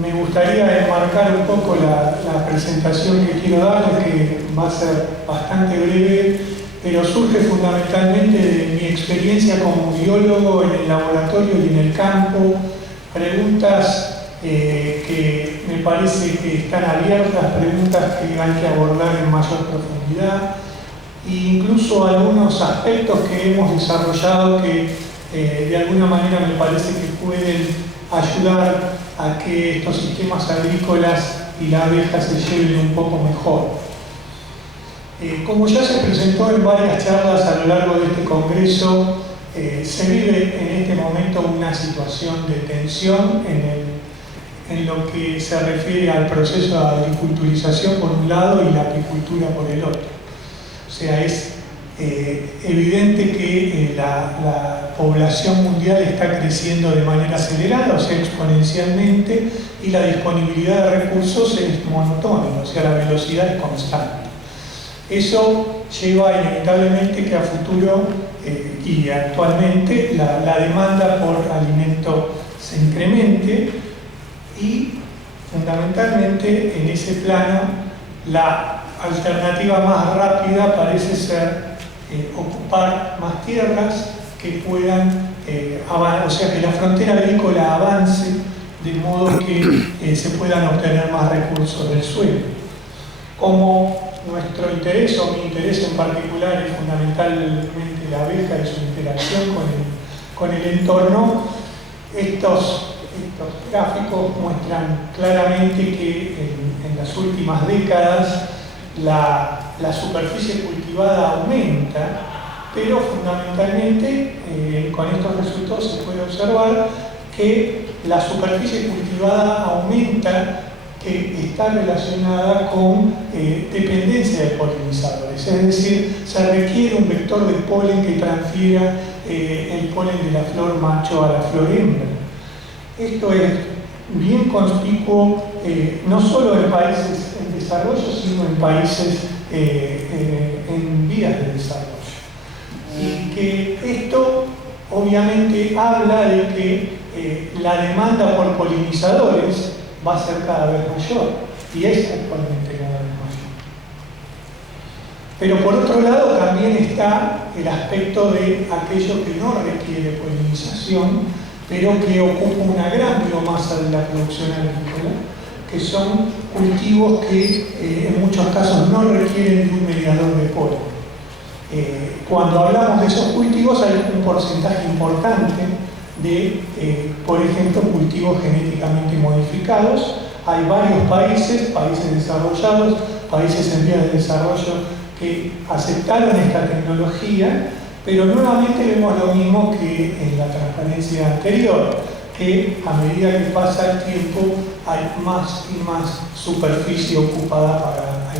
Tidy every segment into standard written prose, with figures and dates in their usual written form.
me gustaría enmarcar un poco la presentación que quiero darles, que va a ser bastante breve, pero surge fundamentalmente de mi experiencia como biólogo en el laboratorio y en el campo, preguntas que me parece que están abiertas, preguntas que hay que abordar en mayor profundidad, e incluso algunos aspectos que hemos desarrollado que de alguna manera me parece que pueden ayudar a que estos sistemas agrícolas y la abeja se lleven un poco mejor. Como ya se presentó en varias charlas a lo largo de este congreso, se vive en este momento una situación de tensión en lo que se refiere al proceso de agriculturización por un lado y la apicultura por el otro. O sea, es evidente que la población mundial está creciendo de manera acelerada, o sea, exponencialmente, y la disponibilidad de recursos es monotónica, o sea, la velocidad es constante. Eso lleva inevitablemente que a futuro y actualmente la demanda por alimento se incremente y fundamentalmente en ese plano la alternativa más rápida parece ser ocupar más tierras que puedan o sea, que la frontera agrícola avance de modo que se puedan obtener más recursos del suelo. Como nuestro interés, o mi interés en particular, es fundamentalmente la abeja y su interacción con el entorno, estos gráficos muestran claramente que en las últimas décadas la superficie cultivada aumenta, pero fundamentalmente con estos resultados se puede observar que la superficie cultivada aumenta, que está relacionada con dependencia de polinizadores, es decir, se requiere un vector de polen que transfiera el polen de la flor macho a la flor hembra. Esto es bien conspicuo no solo en países en desarrollo, sino en países en vías de desarrollo. Y que esto obviamente habla de que la demanda por polinizadores va a ser cada vez mayor, y es actualmente cada vez mayor. Pero por otro lado también está el aspecto de aquello que no requiere polinización, pero que ocupa una gran biomasa de la producción agrícola, que son cultivos que en muchos casos no requieren de un mediador de polen. Cuando hablamos de esos cultivos hay un porcentaje importante de, por ejemplo, cultivos genéticamente modificados. Hay varios países desarrollados, países en vías de desarrollo que aceptaron esta tecnología, pero nuevamente vemos lo mismo que en la transparencia anterior, que a medida que pasa el tiempo hay más y más superficie ocupada para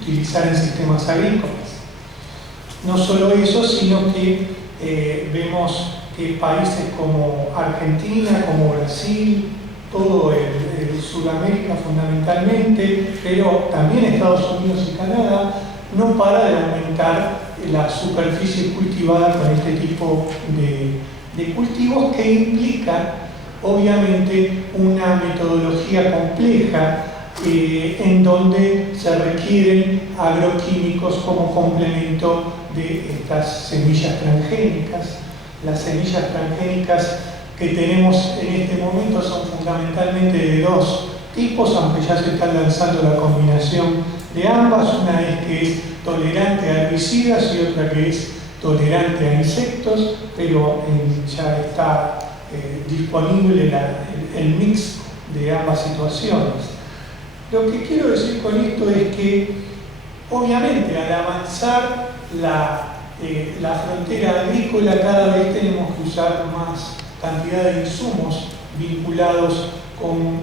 utilizar en sistemas agrícolas. No solo eso, sino que vemos que países como Argentina, como Brasil, todo el Sudamérica fundamentalmente, pero también Estados Unidos y Canadá, no para de aumentar la superficie cultivada con este tipo de cultivos, que implica obviamente una metodología compleja en donde se requieren agroquímicos como complemento de estas semillas transgénicas. Las semillas transgénicas que tenemos en este momento son fundamentalmente de dos tipos, aunque ya se está lanzando la combinación de ambas. Una es que es tolerante a herbicidas y otra que es tolerante a insectos, pero ya está disponible el mix de ambas situaciones. Lo que quiero decir con esto es que, obviamente, al avanzar la frontera agrícola, cada vez tenemos que usar más cantidad de insumos vinculados con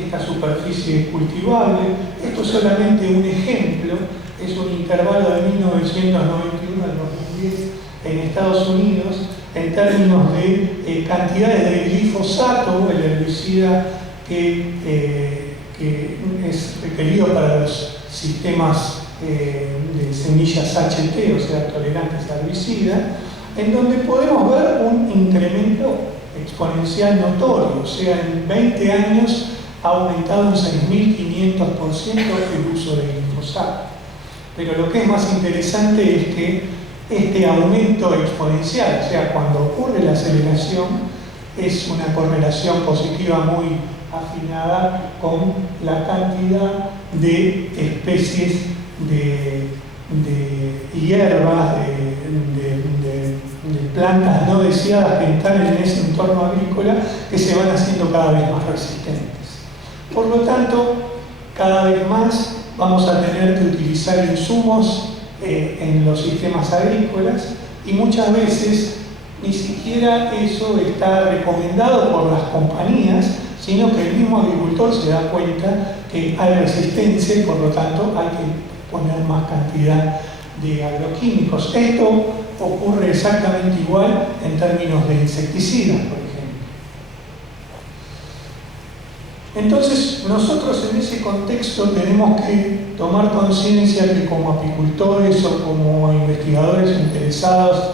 esta superficie cultivable. Esto es solamente un ejemplo, es un intervalo de 1991 al 2010 en Estados Unidos, en términos de cantidades de glifosato, el herbicida que es requerido para los sistemas de semillas HT, o sea, tolerantes a herbicida, en donde podemos ver un incremento exponencial notorio. O sea, en 20 años ha aumentado un 6.500% el uso de glifosato. Pero lo que es más interesante es que este aumento exponencial, o sea, cuando ocurre la aceleración, es una correlación positiva muy afinada con la cantidad de especies de hierbas, de plantas no deseadas que están en ese entorno agrícola, que se van haciendo cada vez más resistentes. Por lo tanto, cada vez más vamos a tener que utilizar insumos en los sistemas agrícolas, y muchas veces ni siquiera eso está recomendado por las compañías, sino que el mismo agricultor se da cuenta que hay resistencia y por lo tanto hay que poner más cantidad de agroquímicos. Esto ocurre exactamente igual en términos de insecticidas, por ejemplo. Entonces, nosotros en ese contexto tenemos que tomar conciencia que como apicultores o como investigadores interesados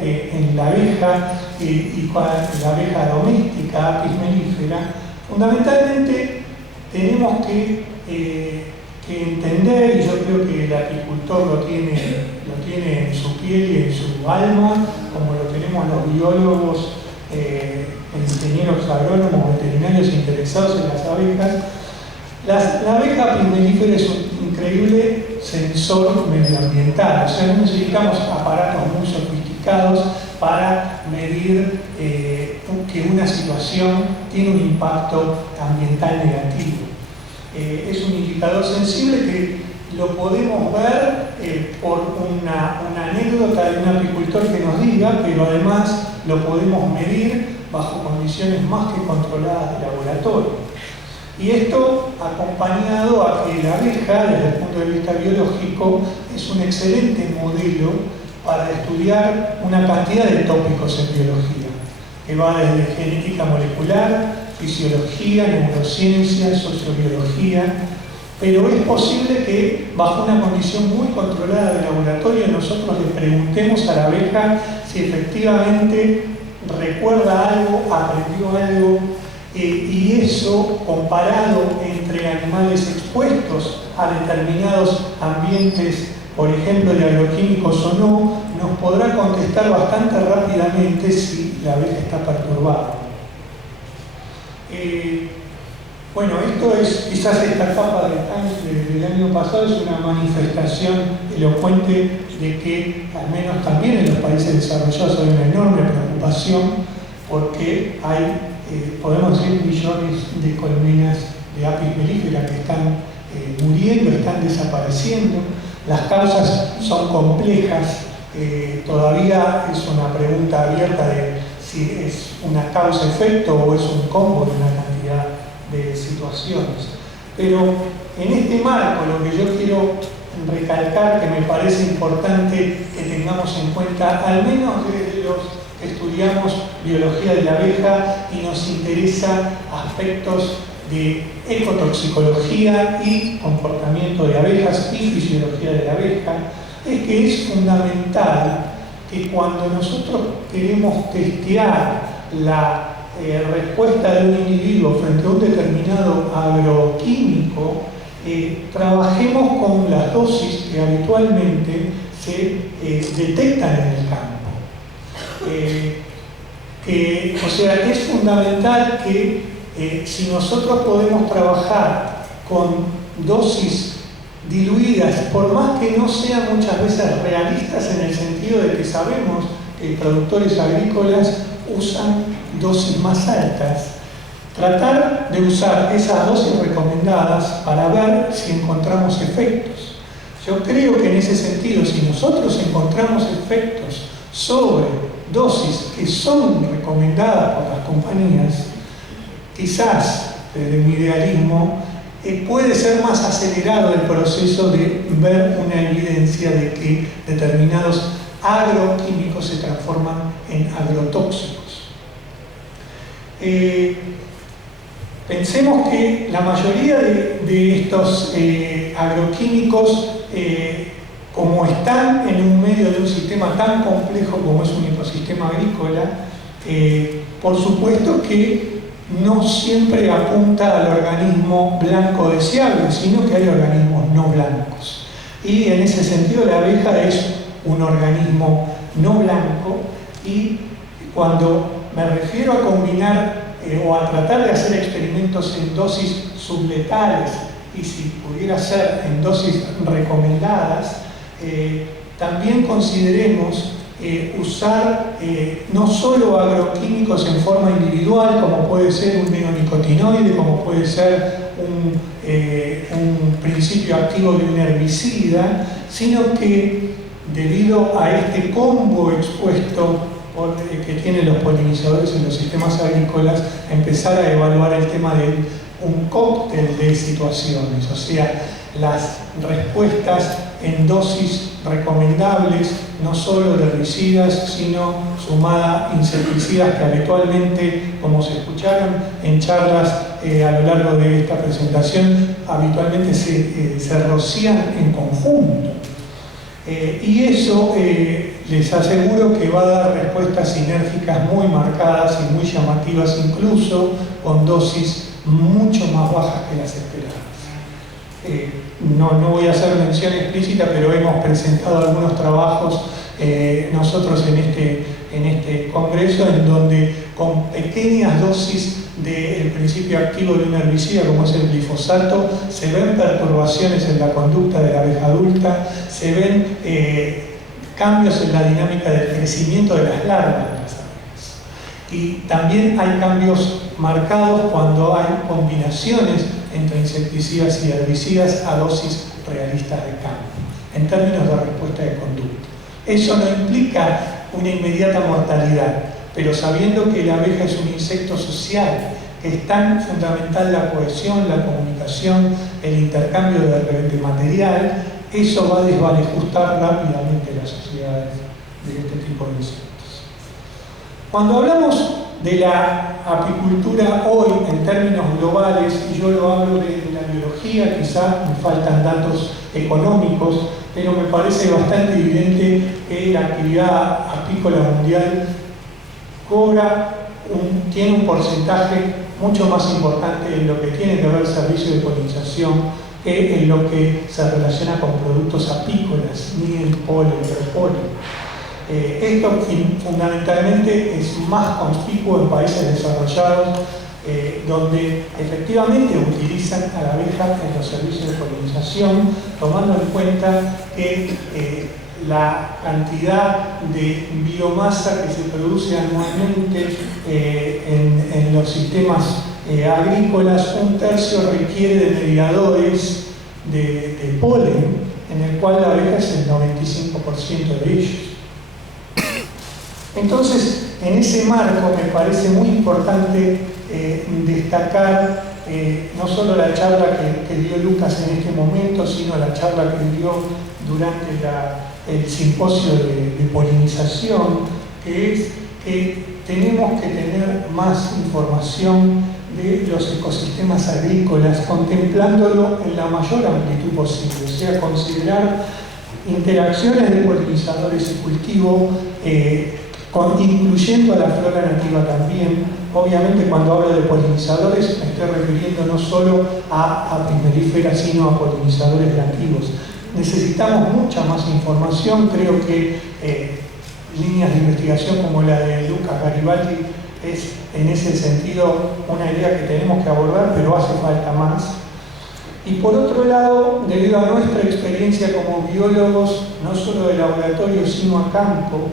en la abeja y la abeja doméstica, Apis mellifera, fundamentalmente tenemos que entender, y yo creo que el apicultor lo tiene en su piel y en su alma, como lo tenemos los biólogos, ingenieros agrónomos, veterinarios interesados en las abejas. La abeja Apis mellifera es un increíble sensor medioambiental, o sea, no necesitamos aparatos muy sofisticados para medir que una situación tiene un impacto ambiental negativo. Es un indicador sensible que lo podemos ver por una anécdota de un apicultor que nos diga, pero además lo podemos medir bajo condiciones más que controladas de laboratorio. Y esto acompañado a que la abeja, desde el punto de vista biológico, es un excelente modelo para estudiar una cantidad de tópicos en biología, que va desde genética molecular, fisiología, neurociencia, sociobiología, pero es posible que bajo una condición muy controlada de laboratorio nosotros le preguntemos a la abeja si efectivamente recuerda algo, aprendió algo, y eso comparado entre animales expuestos a determinados ambientes, por ejemplo de agroquímicos o no, nos podrá contestar bastante rápidamente si la abeja está perturbada. Bueno, esto es, quizás esta etapa del año pasado es una manifestación elocuente de que, al menos también en los países desarrollados, hay una enorme preocupación porque hay, podemos decir, millones de colmenas de Apis mellifera que están muriendo, están desapareciendo. Las causas son complejas, todavía es una pregunta abierta de si es una causa-efecto o es un combo de una cantidad de situaciones. Pero en este marco lo que yo quiero recalcar, que me parece importante que tengamos en cuenta, al menos desde los que estudiamos biología de la abeja y nos interesan aspectos de ecotoxicología y comportamiento de abejas y fisiología de la abeja, es que es fundamental que cuando nosotros queremos testear la respuesta de un individuo frente a un determinado agroquímico, trabajemos con las dosis que habitualmente se detectan en el campo. O sea, es fundamental que si nosotros podemos trabajar con dosis diluidas, por más que no sean muchas veces realistas en el sentido de que sabemos que productores agrícolas usan dosis más altas, tratar de usar esas dosis recomendadas para ver si encontramos efectos. Yo creo que en ese sentido, si nosotros encontramos efectos sobre dosis que son recomendadas por las compañías, quizás, desde mi idealismo, puede ser más acelerado el proceso de ver una evidencia de que determinados agroquímicos se transforman en agrotóxicos. Pensemos que la mayoría de estos agroquímicos, como están en un medio de un sistema tan complejo como es un ecosistema agrícola, por supuesto que no siempre apunta al organismo blanco deseable, sino que hay organismos no blancos. Y en ese sentido la abeja es un organismo no blanco, y cuando me refiero a combinar o a tratar de hacer experimentos en dosis subletales y si pudiera ser en dosis recomendadas, también consideremos usar no solo agroquímicos en forma individual, como puede ser un neonicotinoide, como puede ser un principio activo de un herbicida, sino que debido a este combo expuesto que tienen los polinizadores en los sistemas agrícolas, empezar a evaluar el tema de un cóctel de situaciones, o sea, las respuestas en dosis recomendables, no solo de herbicidas, sino sumada a insecticidas que habitualmente, como se escucharon en charlas a lo largo de esta presentación, habitualmente se rocían en conjunto. Y eso les aseguro que va a dar respuestas sinérgicas muy marcadas y muy llamativas, incluso con dosis mucho más bajas que las esperadas. No voy a hacer mención explícita, pero hemos presentado algunos trabajos nosotros en este congreso, en donde con pequeñas dosis del principio activo de un herbicida como es el glifosato se ven perturbaciones en la conducta de la abeja adulta, se ven cambios en la dinámica del crecimiento de las larvas de las abejas. Y también hay cambios marcados cuando hay combinaciones entre insecticidas y herbicidas a dosis realistas de campo, en términos de respuesta de conducta. Eso no implica una inmediata mortalidad, pero sabiendo que la abeja es un insecto social, que es tan fundamental la cohesión, la comunicación, el intercambio de material, eso va a desvalejustar rápidamente las sociedades de este tipo de insectos. Cuando hablamos de la apicultura hoy en términos globales, y yo lo hablo de la biología, quizás me faltan datos económicos, pero me parece bastante evidente que la actividad apícola mundial tiene un porcentaje mucho más importante en lo que tiene que ver servicio de polinización que en lo que se relaciona con productos apícolas, ni el polen, el polen. Esto fundamentalmente es más conspicuo en países desarrollados, donde efectivamente utilizan a la abeja en los servicios de polinización, tomando en cuenta que la cantidad de biomasa que se produce anualmente en los sistemas agrícolas, un tercio requiere de mediadores de polen, en el cual la abeja es el 95% de ellos. Entonces, en ese marco me parece muy importante destacar no solo la charla que dio Lucas en este momento, sino la charla que dio durante el simposio de polinización, que es que tenemos que tener más información de los ecosistemas agrícolas, contemplándolo en la mayor amplitud posible, o sea, considerar interacciones de polinizadores y cultivo, incluyendo a la flora nativa también. Obviamente, cuando hablo de polinizadores me estoy refiriendo no solo a apis mellifera, sino a polinizadores nativos. Necesitamos mucha más información. Creo que líneas de investigación como la de Lucas Garibaldi es en ese sentido una idea que tenemos que abordar, pero hace falta más. Y por otro lado, debido a nuestra experiencia como biólogos, no solo de laboratorio, sino a campo,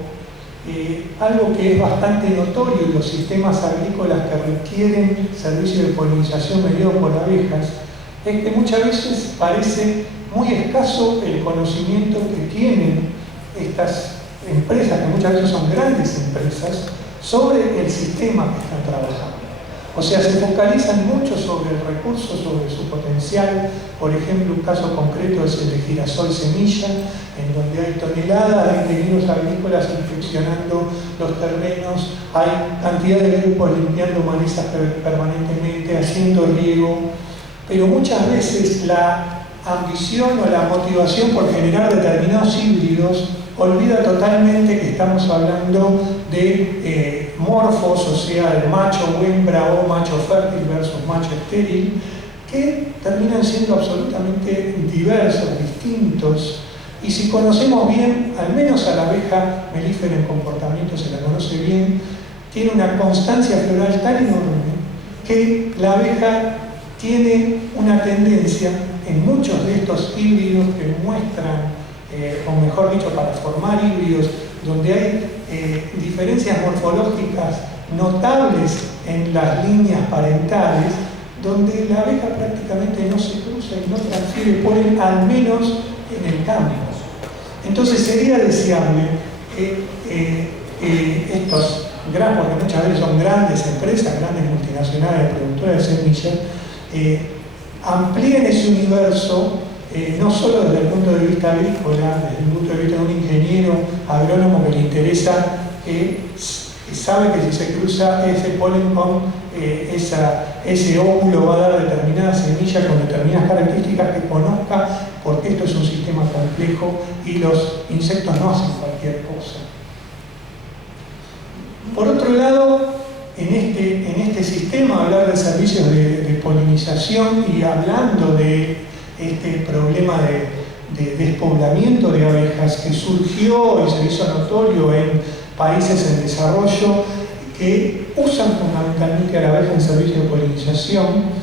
algo que es bastante notorio en los sistemas agrícolas que requieren servicios de polinización mediados por abejas, es que muchas veces parece muy escaso el conocimiento que tienen estas empresas, que muchas veces son grandes empresas, sobre el sistema que están trabajando. O sea, se focalizan mucho sobre el recurso, sobre su potencial. Por ejemplo, un caso concreto es el de girasol semilla, en donde hay toneladas de ingenieros agrícolas inspeccionando los terrenos, hay cantidad de grupos limpiando malezas permanentemente, haciendo riego, pero muchas veces la ambición o la motivación por generar determinados híbridos olvida totalmente que estamos hablando de morfos, o sea, el macho hembra o macho fértil versus macho estéril, que terminan siendo absolutamente diversos, distintos. Y si conocemos bien, al menos a la abeja melífera en comportamiento se la conoce bien, tiene una constancia floral tan enorme que la abeja tiene una tendencia en muchos de estos híbridos que muestran, o mejor dicho, para formar híbridos donde hay diferencias morfológicas notables en las líneas parentales, donde la abeja prácticamente no se cruza y no transfiere polen, al menos en el campo. Entonces sería deseable que estos grandes, porque muchas veces son grandes empresas, grandes multinacionales, productoras de semillas, amplíen ese universo, no solo desde el punto de vista agrícola, desde el punto de vista de un ingeniero agrónomo que le interesa, que sabe que si se cruza ese polen con ese óvulo va a dar determinada semilla con determinadas características, que conozca, porque esto es un sistema complejo y los insectos no hacen cualquier cosa. Por otro lado, en este sistema, hablar de servicios de polinización y hablando de este problema de despoblamiento de abejas que surgió y se hizo notorio en países en desarrollo que usan fundamentalmente a la abeja en servicios de polinización,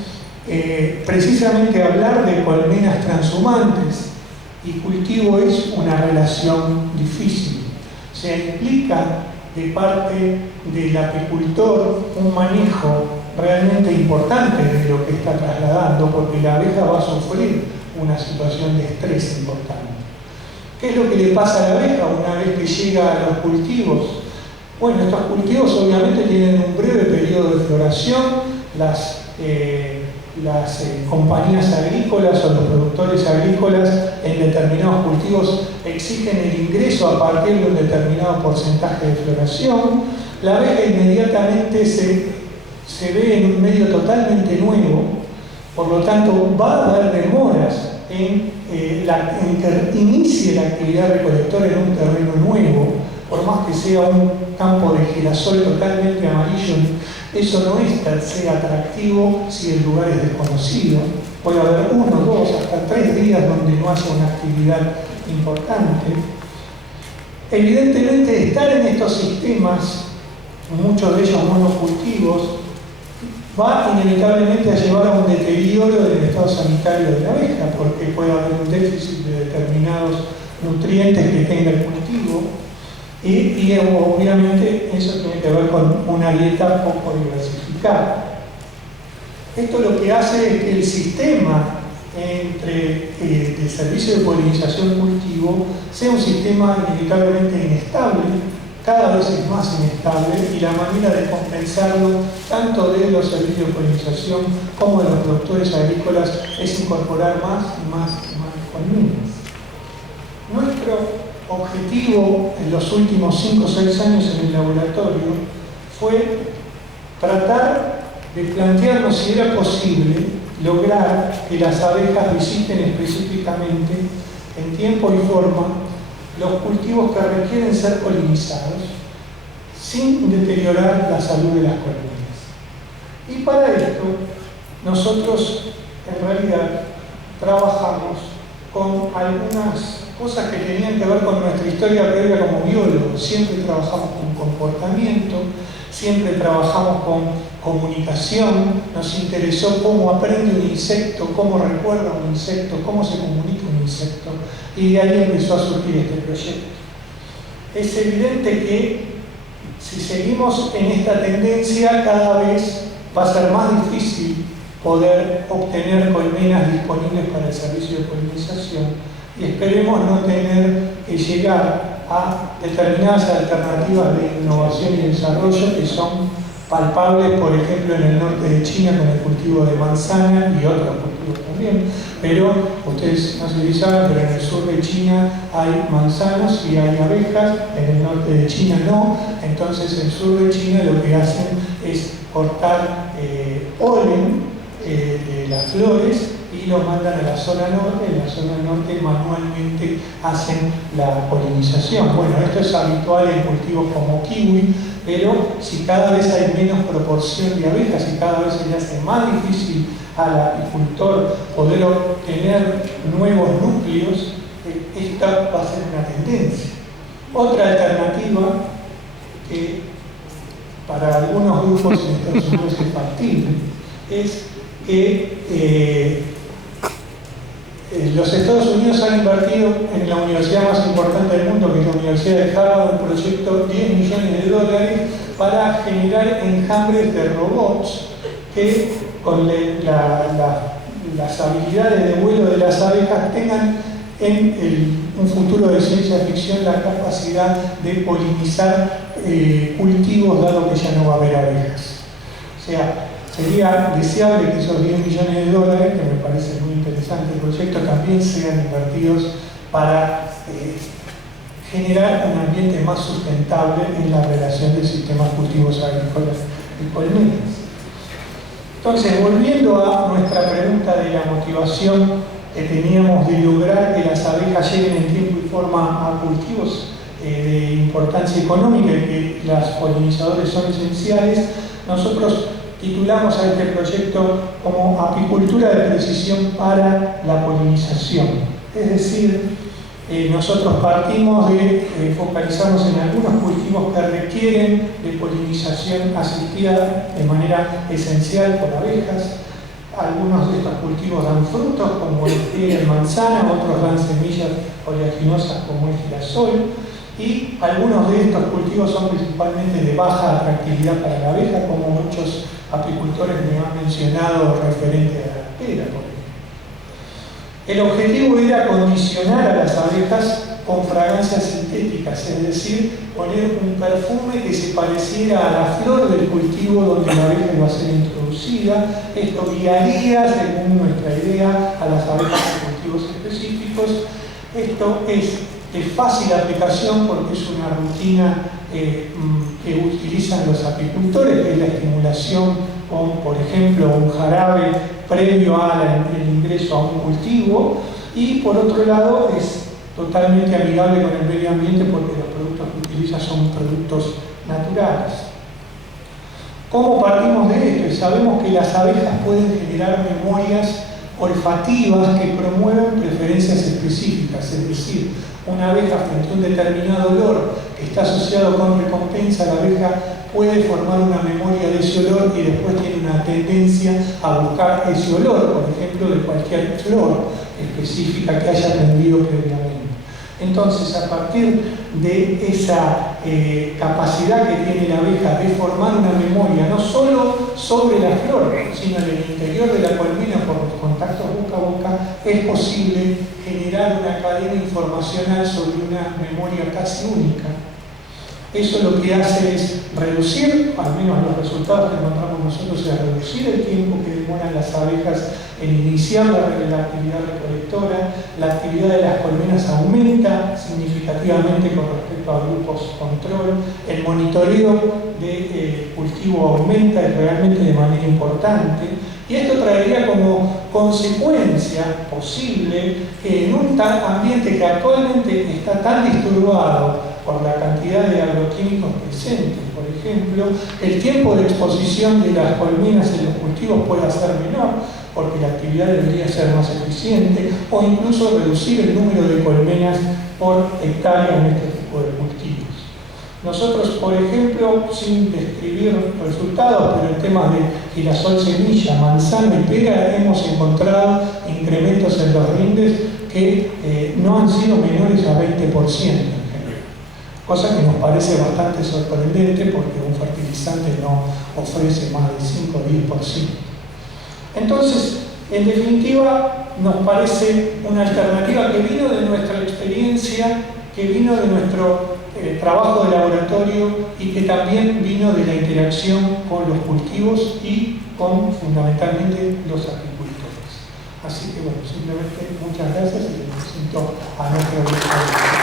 precisamente hablar de colmenas transhumantes y cultivo es una relación difícil. Se implica de parte del apicultor un manejo realmente importante de lo que está trasladando, porque la abeja va a sufrir una situación de estrés importante. ¿Qué es lo que le pasa a la abeja una vez que llega a los cultivos? Bueno, estos cultivos obviamente tienen un breve periodo de floración. Las compañías agrícolas o los productores agrícolas en determinados cultivos exigen el ingreso a partir de un determinado porcentaje de floración. La abeja inmediatamente se ve en un medio totalmente nuevo, por lo tanto va a haber demoras en que inicie la actividad recolectora en un terreno nuevo, por más que sea un campo de girasol totalmente amarillo. Eso no es per se atractivo si el lugar es desconocido. Puede haber 1, 2, hasta 3 días donde no haya una actividad importante. Evidentemente, estar en estos sistemas, muchos de ellos monocultivos, va inevitablemente a llevar a un deterioro del estado sanitario de la abeja, porque puede haber un déficit de determinados nutrientes que tenga el cultivo. Y obviamente eso tiene que ver con una dieta poco diversificada. Esto lo que hace es que el sistema de servicio de polinización cultivo sea un sistema inevitablemente inestable, cada vez es más inestable, y la manera de compensarlo tanto de los servicios de polinización como de los productores agrícolas es incorporar más y más colmenas. Nuestro objetivo en los últimos 5 o 6 años en el laboratorio fue tratar de plantearnos si era posible lograr que las abejas visiten específicamente en tiempo y forma los cultivos que requieren ser polinizados sin deteriorar la salud de las colmenas. Y para esto nosotros en realidad trabajamos con algunas cosas que tenían que ver con nuestra historia previa como biólogos. Siempre trabajamos con comportamiento, siempre trabajamos con comunicación, nos interesó cómo aprende un insecto, cómo recuerda un insecto, cómo se comunica un insecto, y de ahí empezó a surgir este proyecto. Es evidente que si seguimos en esta tendencia, cada vez va a ser más difícil poder obtener colmenas disponibles para el servicio de polinización, y esperemos no tener que llegar a determinadas alternativas de innovación y desarrollo que son palpables, por ejemplo, en el norte de China con el cultivo de manzana y otros cultivos también. Pero ustedes no sé si saben, pero en el sur de China hay manzanos y hay abejas, en el norte de China no. Entonces, en el sur de China lo que hacen es cortar polen de las flores y lo mandan a la zona norte. En la zona norte manualmente hacen la polinización. Bueno, esto es habitual en cultivos como kiwi, pero si cada vez hay menos proporción de abejas y cada vez se le hace más difícil al apicultor poder obtener nuevos núcleos, esta va a ser una tendencia. Otra alternativa que para algunos grupos en Estados Unidos es factible es que los Estados Unidos han invertido en la universidad más importante del mundo, que es la Universidad de Harvard, un proyecto de $10 millones para generar enjambres de robots que con las habilidades de vuelo de las abejas tengan en un futuro de ciencia ficción la capacidad de polinizar cultivos, dado que ya no va a haber abejas. O sea, sería deseable que esos $10 millones, que me parece muy interesante el proyecto, también sean invertidos para generar un ambiente más sustentable en la relación de sistemas cultivos agrícolas y colmenas. Entonces, volviendo a nuestra pregunta de la motivación que teníamos de lograr que las abejas lleguen en tiempo y forma a cultivos de importancia económica y que los polinizadores son esenciales, nosotros titulamos a este proyecto como Apicultura de Precisión para la Polinización. Es decir, nosotros partimos de focalizarnos en algunos cultivos que requieren de polinización asistida de manera esencial por abejas. Algunos de estos cultivos dan frutos, como el manzana, otros dan semillas oleaginosas, como el girasol, y algunos de estos cultivos son principalmente de baja atractividad para la abeja, como muchos apicultores me han mencionado referente a la pera, por ejemplo. El objetivo era condicionar a las abejas con fragancias sintéticas, es decir, poner un perfume que se pareciera a la flor del cultivo donde la abeja iba a ser introducida. Esto guiaría, según nuestra idea, a las abejas en cultivos específicos. Esto es de fácil aplicación porque es una rutina que utilizan los apicultores, que es la estimulación con, por ejemplo, un jarabe previo al ingreso a un cultivo, y por otro lado es totalmente amigable con el medio ambiente porque los productos que utiliza son productos naturales. ¿Cómo partimos de esto? Sabemos que las abejas pueden generar memorias olfativas que promueven preferencias específicas, es decir, una abeja frente a un determinado olor que está asociado con recompensa, la abeja puede formar una memoria de ese olor y después tiene una tendencia a buscar ese olor, por ejemplo, de cualquier flor específica que haya aprendido previamente. Entonces, a partir de esa capacidad que tiene la abeja de formar una memoria, no solo sobre la flor, sino en el interior de la colmena por los contactos boca a boca, es posible generar una cadena informacional sobre una memoria casi única. Eso lo que hace es reducir, al menos los resultados que encontramos nosotros, es reducir el tiempo que demoran las abejas en iniciar la actividad recolectora. La actividad de las colmenas aumenta significativamente con respecto a grupos control. El monitoreo de cultivo aumenta realmente de manera importante. Y esto traería como consecuencia posible que en un ambiente que actualmente está tan disturbado por la cantidad de agroquímicos presentes, por ejemplo, el tiempo de exposición de las colmenas en los cultivos pueda ser menor, porque la actividad debería ser más eficiente, o incluso reducir el número de colmenas por hectárea en este tipo de cultivos. Nosotros, por ejemplo, sin describir resultados, pero en temas de girasol semilla, manzana y pera, hemos encontrado incrementos en los rindes que no han sido menores a 20%. Cosa que nos parece bastante sorprendente porque un fertilizante no ofrece más del 5 o 10%. Entonces, en definitiva, nos parece una alternativa que vino de nuestra experiencia, que vino de nuestro trabajo de laboratorio y que también vino de la interacción con los cultivos y con, fundamentalmente, los apicultores. Así que, bueno, simplemente muchas gracias y les presento a nuestro director.